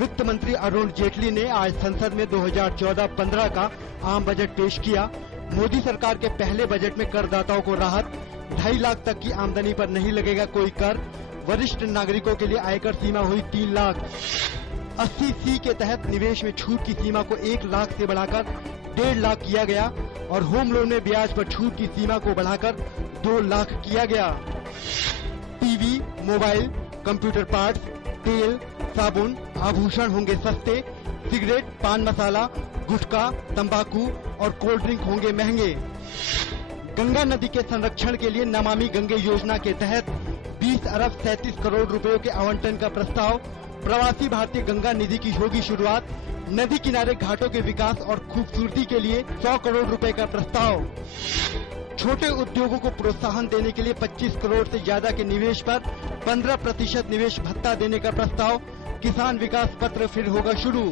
वित्त मंत्री अरुण जेटली ने आज संसद में 2014-15 का आम बजट पेश किया। मोदी सरकार के पहले बजट में करदाताओं को राहत, 2.5 लाख तक की आमदनी पर नहीं लगेगा कोई कर, वरिष्ठ नागरिकों के लिए आयकर सीमा हुई 3 लाख। 80C के तहत निवेश में छूट की सीमा को 1 लाख से बढ़ाकर 1.5 लाख किया गया और होम लोन में ब्याज पर छूट की सीमा को बढ़ाकर 2 लाख किया गया। टीवी, मोबाइल, कंप्यूटर पार्ट्स, तेल, साबुन, आभूषण होंगे सस्ते, सिगरेट, पान मसाला, गुटखा, तंबाकू और कोल्ड ड्रिंक होंगे महंगे। गंगा नदी के संरक्षण के लिए नमामि गंगे योजना के तहत 20 अरब 37 करोड़ रुपयों के आवंटन का प्रस्ताव। प्रवासी भारतीय गंगा निधि की होगी शुरुआत। नदी किनारे घाटों के विकास और खूबसूरती के लिए 100 करोड़ रुपए का प्रस्ताव। छोटे उद्योगों को प्रोत्साहन देने के लिए 25 करोड़ से ज्यादा के निवेश पर 15% निवेश भत्ता देने का प्रस्ताव। किसान विकास पत्र फिर होगा शुरू।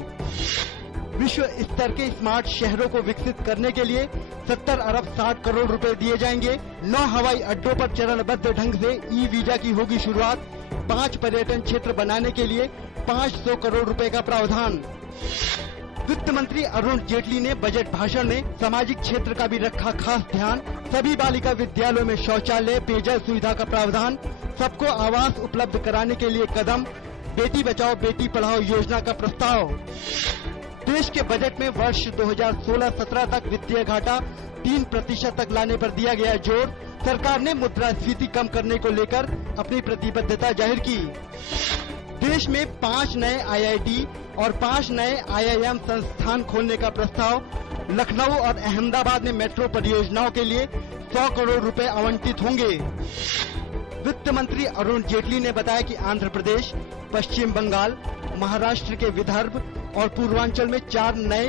विश्व स्तर के स्मार्ट शहरों को विकसित करने के लिए 70 अरब 60 करोड़ रुपए दिए जाएंगे। 9 हवाई अड्डों पर चरणबद्ध ढंग से ई वीजा की होगी शुरुआत। 5 पर्यटन क्षेत्र बनाने के लिए 500 करोड़ रुपए का प्रावधान। वित्त मंत्री अरुण जेटली ने बजट भाषण में सामाजिक क्षेत्र का भी रखा खास ध्यान। सभी बालिका विद्यालयों में शौचालय, पेयजल सुविधा का प्रावधान, सबको आवास उपलब्ध कराने के लिए कदम, बेटी बचाओ बेटी पढ़ाओ योजना का प्रस्ताव। देश के बजट में वर्ष 2016-17 तक वित्तीय घाटा 3% तक लाने पर दिया गया जोर। सरकार ने मुद्रास्फीति कम करने को लेकर अपनी प्रतिबद्धता जाहिर की। देश में 5 नए IIT और 5 नए IIM संस्थान खोलने का प्रस्ताव। लखनऊ और अहमदाबाद में मेट्रो परियोजनाओं के लिए 100 करोड़ रुपए आवंटित होंगे। वित्त मंत्री अरुण जेटली ने बताया कि आंध्र प्रदेश, पश्चिम बंगाल, महाराष्ट्र के विदर्भ और पूर्वांचल में 4 नए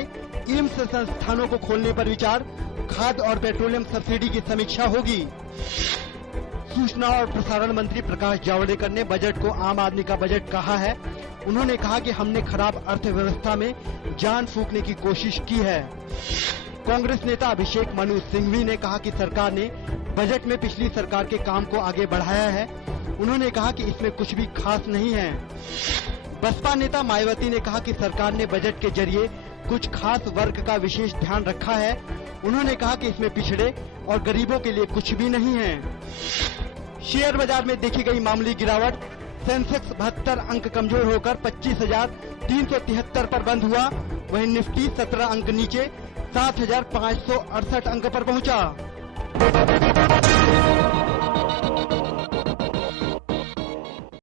एम्स संस्थानों को खोलने पर विचार। खाद्य और पेट्रोलियम सब्सिडी की समीक्षा होगी। सूचना और प्रसारण मंत्री प्रकाश जावड़ेकर ने बजट को आम आदमी का बजट कहा है। उन्होंने कहा कि हमने खराब अर्थव्यवस्था में जान फूंकने की कोशिश की है। कांग्रेस नेता अभिषेक मनु सिंघवी ने कहा कि सरकार ने बजट में पिछली सरकार के काम को आगे बढ़ाया है। उन्होंने कहा कि इसमें कुछ भी खास नहीं है। बसपा नेता मायावती ने कहा कि सरकार ने बजट के जरिए कुछ खास वर्ग का विशेष ध्यान रखा है। उन्होंने कहा कि इसमें पिछड़े और गरीबों के लिए कुछ भी नहीं है। शेयर बाजार में देखी गई मामूली गिरावट। सेंसेक्स 72 अंक कमजोर होकर 25,373 पर बंद हुआ। वहीं निफ्टी 17 अंक नीचे 7,568 अंक पर पहुंचा।